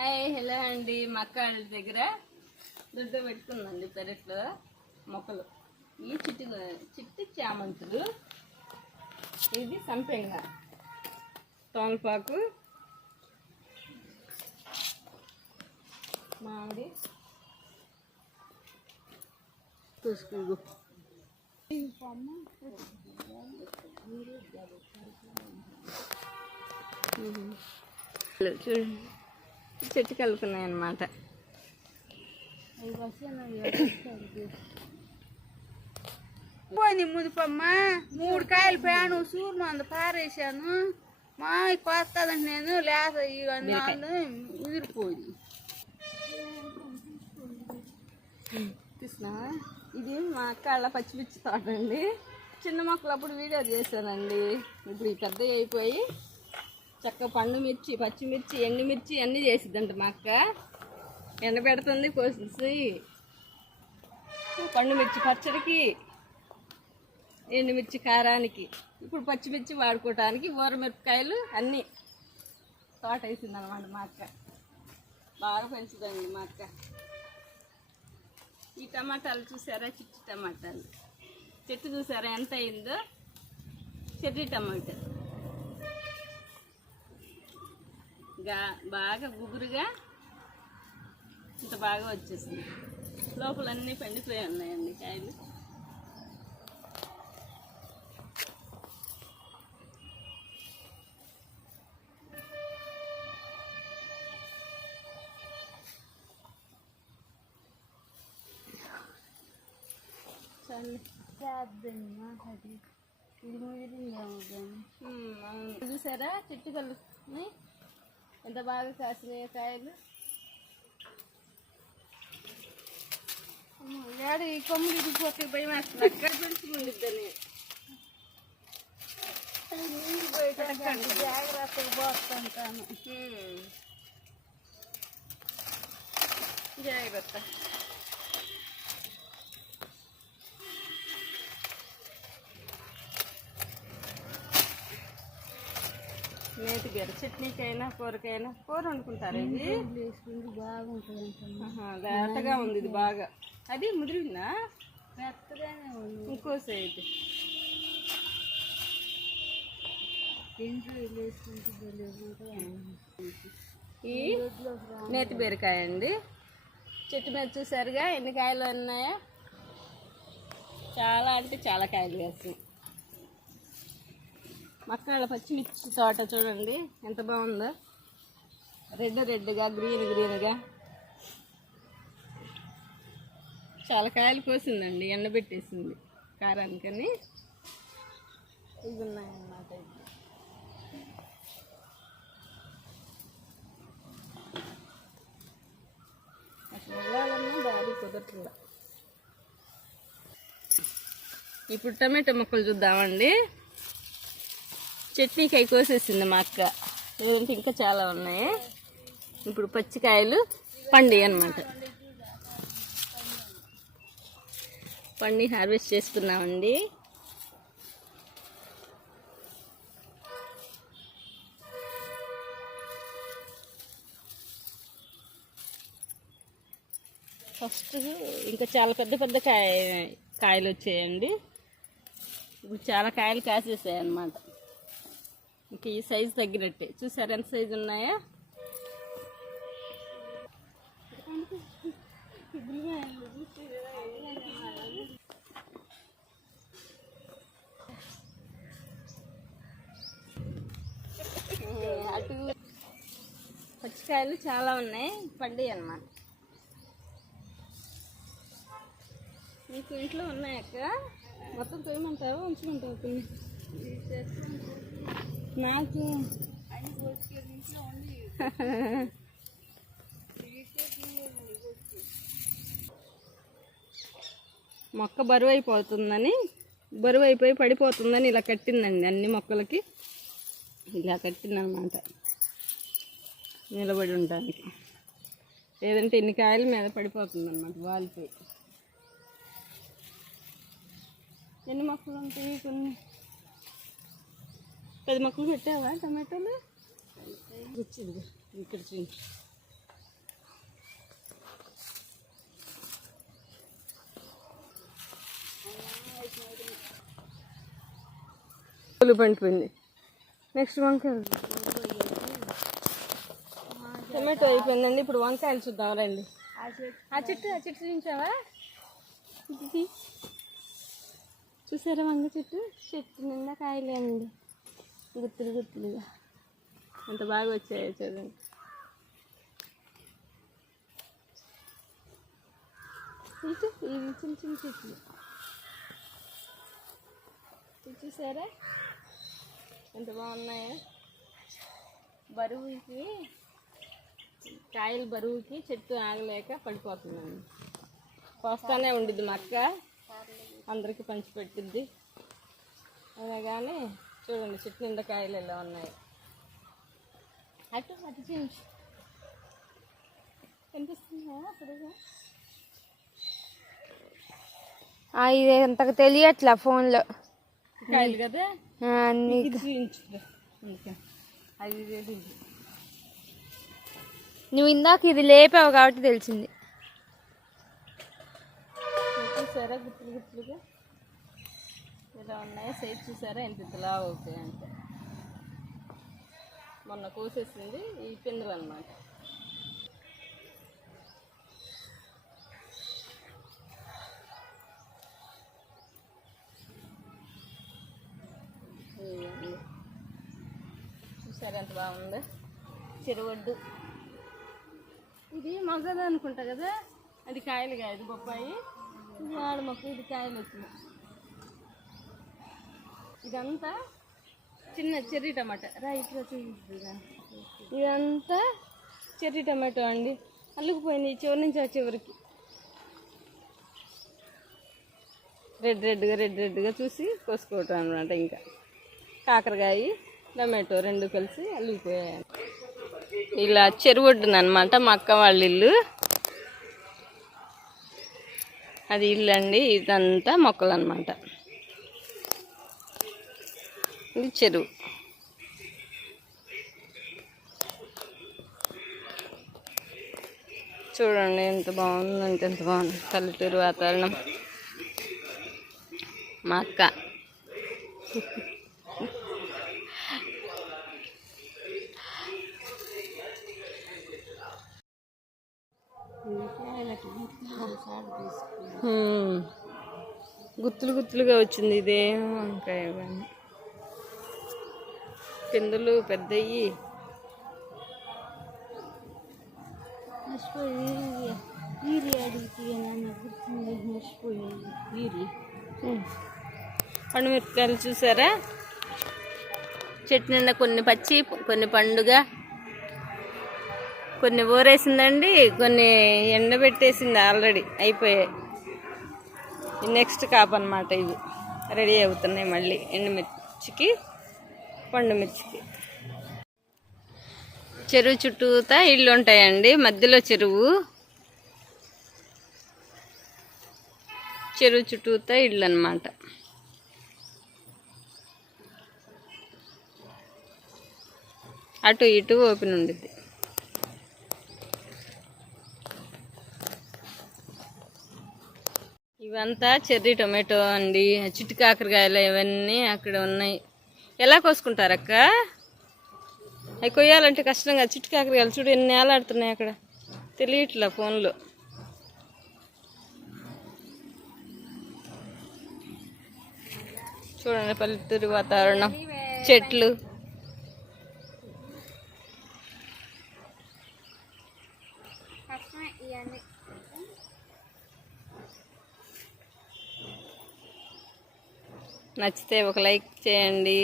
Hi hello అండి. మా అక్క వాళ్ళ దగ్గర దొడ్డ పెట్టుకుందండి పెరట్లో మొక్కలు. ఈ చిట్టి చామంతులు, ఇది సంపెంగ, తోమలపాకు, మామిడి చూసుకుంటూ చూడండి చెట్టు కలుపుకున్నాయి అన్నమాట. పోయింది ముదిపమ్మ 3 కాయలు పేను సూరు మంది పారేసాను. మా కొత్తదంటే నేను లేత ఇవన్నీ ముదిరిపోయింది. తీసినా ఇది మా అక్క వాళ్ళ పచ్చిమిర్చి తోట అండి. చిన్న మొక్కలు అప్పుడు వీడియో చేశానండి. ఇప్పుడు ఈ పెద్ద అయిపోయి చక్క పండు మిర్చి, పచ్చిమిర్చి, ఎండుమిర్చి అన్నీ చేసిద్దంట మా అక్క. ఎండబెడుతుంది, కోసి పండు మిర్చి పచ్చడికి, ఎండుమిర్చి కారానికి, ఇప్పుడు పచ్చిమిర్చి వాడుకోవటానికి, ఊరమిరపకాయలు అన్నీ తోట వేసిందనమాట మా అక్క. బాగా పెంచుదండి మా అక్క. ఈ టమాటాలు చూసారా, చిట్టి టమాటాలు చెట్టు చూసారా ఎంత అయిందో. చెర్రీ టమాటా బాగా గుబురుగా ఇంత బాగా వచ్చేసింది. లోపలన్నీ పండిపోయి ఉన్నాయండి కాయలు. చూసారా చెట్టు కలుపుని ఎంత బాగా కాసినాయి కాయలు. ఏడు ఈ కొమ్ములు ఇరిగిపోతే భయం వేస్తుంది. అక్కడ పెంచుకుండిద్దని జాగ్రత్తగా పోతుంటాను. జాగ్రత్త. నేతిగారు చట్నీకైనా కూరకైనా, కూర వండుకుంటారు. ఇది బాగుంటుంది, లేతగా ఉంది. ఇది బాగా అది ముదిరిందా, మెత్తగానే ఉంది. ఇంకో సైడ్ ఈ నేతి బీరకాయ అండి. చెట్టు మీద చూసారుగా ఎన్ని కాయలు ఉన్నాయో. చాలా అంటే చాలా కాయలు వేస్తాయి. మక్కల పచ్చిమిర్చి తోట చూడండి ఎంత బాగుందో. రెడ్గా, గ్రీన్గా చాలా కాయలు కోసిందండి. ఎండబెట్టేసింది కారానికని. ఇవి ఉన్నాయన్నమాట. అసలు వెళ్ళాలన్నా దారి కుదరట్లా. ఇప్పుడు టమాటో మొక్కలు చూద్దామండి. చట్నీకి అవి కోసేసింది మా అక్క. లేదంటే ఇంకా చాలా ఉన్నాయి. ఇప్పుడు పచ్చికాయలు పండి అన్నమాట. పండి హార్వెస్ట్ చేసుకున్నామండి. ఫస్ట్ ఇంకా చాలా పెద్ద పెద్ద కాయలు వచ్చాయండి. ఇప్పుడు చాలా కాయలు కాసేసాయి అన్నమాట. ఇంక ఈ సైజు తగ్గినట్టే. చూసారు ఎంత సైజు ఉన్నాయా. అటు పచ్చికాయలు చాలా ఉన్నాయి, పండి అన్నమాట. మీకు ఇంట్లో ఉన్నాయక్క? మొత్తం తొయ్యమంటావా, ఉంచుకుంటావు కొన్ని? నాకు మొక్క బరువు అయిపోతుందని, బరువు అయిపోయి పడిపోతుందని ఇలా కట్టిందండి. అన్ని మొక్కలకి ఇలా కట్టిందనమాట, నిలబడి ఉండడానికి. లేదంటే ఇన్ని కాయల మీద పడిపోతుంది అన్నమాట, వాలిపోయి. ఎన్ని మొక్కలు ఉంటాయి? కొన్ని 10 మొక్కలు పెట్టావా టమాటోలు? ఇక్కడ చూడండి. పూలు పండిపోయింది. నెక్స్ట్ వంకాయలు, టమాటో అయిపోయిందండి. ఇప్పుడు వంకాయలు చూద్దాం రండి. ఆ చెట్టు చూపించావా? ఇది చూసారా వంగ చెట్టు? చెట్టు నిండా కాయలేండి, గుత్తులు గుత్తులుగా అంత బాగా వచ్చాయి చూడండి. ఇటు ఇవి చిన్న చిన్న చెట్లు చూసారా ఎంత బాగున్నాయో. బరువుకి కాయలు బరువుకి చెట్టు ఆగలేక పడిపోతుందండి. పోస్తానే ఉండిద్ది మా అక్క, అందరికీ పంచి పెట్టిద్ది. అయినా కానీ చూడండి చెట్టు నిండా కాయలు ఎలా ఉన్నాయి. అటు అటు చూపించు, కనిపిస్తుందా? అప్పుడుగా ఇది అంతకు తెలియట్లా ఫోన్లో కాయలు కదా, అన్ని అది నువ్వు ఇందాక ఇది లేపావు కాబట్టి తెలిసింది. చూసారా గుత్తులు గుత్తులుగా ఇలా ఉన్నాయి. సైజ్ చూసారా ఎంత ఇంతలా అవుతాయి అంటే. మొన్న కోసేసింది ఈ పిందులు అన్నమాట. చూసారా ఎంత బాగుంది చెరువడ్డు. ఇది మగది అనుకుంటా కదా, అది కాయలు కాదు బొప్పాయి. ఇది ఆడమొక్క, ఇది కాయలు వచ్చినాయి. ఇదంతా చిన్న చెర్రీ టమాటా. ఇట్లా చూపిస్తుందా? ఇదంతా చెర్రీ టమాటో అండి. అల్లుకుపోయింది చివరి నుంచి ఆ చివరికి. రెడ్గా చూసి కోసుకోవటం అనమాట. ఇంకా కాకరకాయ టమాటో రెండు కలిసి అల్లుకుపోయాయి. ఇలా చెరువొడ్డున అనమాట మా అక్క వాళ్ళ ఇల్లు. అది ఇల్లు అండి, ఇదంతా మొక్కలు అనమాట. ఇది చెరువు. చూడండి ఎంత బాగుందంటే ఎంత బాగుంది. పల్లెటూరు వాతావరణం. మా అక్క గుత్తులు గుత్తులుగా వచ్చింది. ఇదేమో వంకాయ, పిందులు పెద్దయి. పండుమిరపకాయలు చూసారా? చెట్టు నిండా కొన్ని పచ్చి, కొన్ని పండుగ, కొన్ని ఊరేసిందండి, కొన్ని ఎండబెట్టేసింది. ఆల్రెడీ అయిపోయాయి. నెక్స్ట్ కాపు అన్నమాట. ఇవి రెడీ అవుతున్నాయి మళ్ళీ ఎండుమిర్చికి, పండుమిర్చికి. చెరువు చుట్టూతా ఇళ్ళు ఉంటాయండి. మధ్యలో చెరువు చుట్టూతా ఇళ్ళు అన్నమాట. అటు ఇటు ఓపెన్ ఉండిద్ది. ఇవంతా చెర్రీ టొమాటో అండి. చిట్టి కాకరకాయలు ఇవన్నీ అక్కడ ఉన్నాయి. ఎలా కోసుకుంటారు అక్క? అవి కొయ్యాలంటే కష్టంగా. చిట్టి కాకరకాయలు చూడు ఎన్ని ఏలాడుతున్నాయి అక్కడ, తెలియట్లా ఫోన్లో. చూడండి పల్లెటూరు వాతావరణం, చెట్లు. నచ్చితే ఒక లైక్ చేయండి.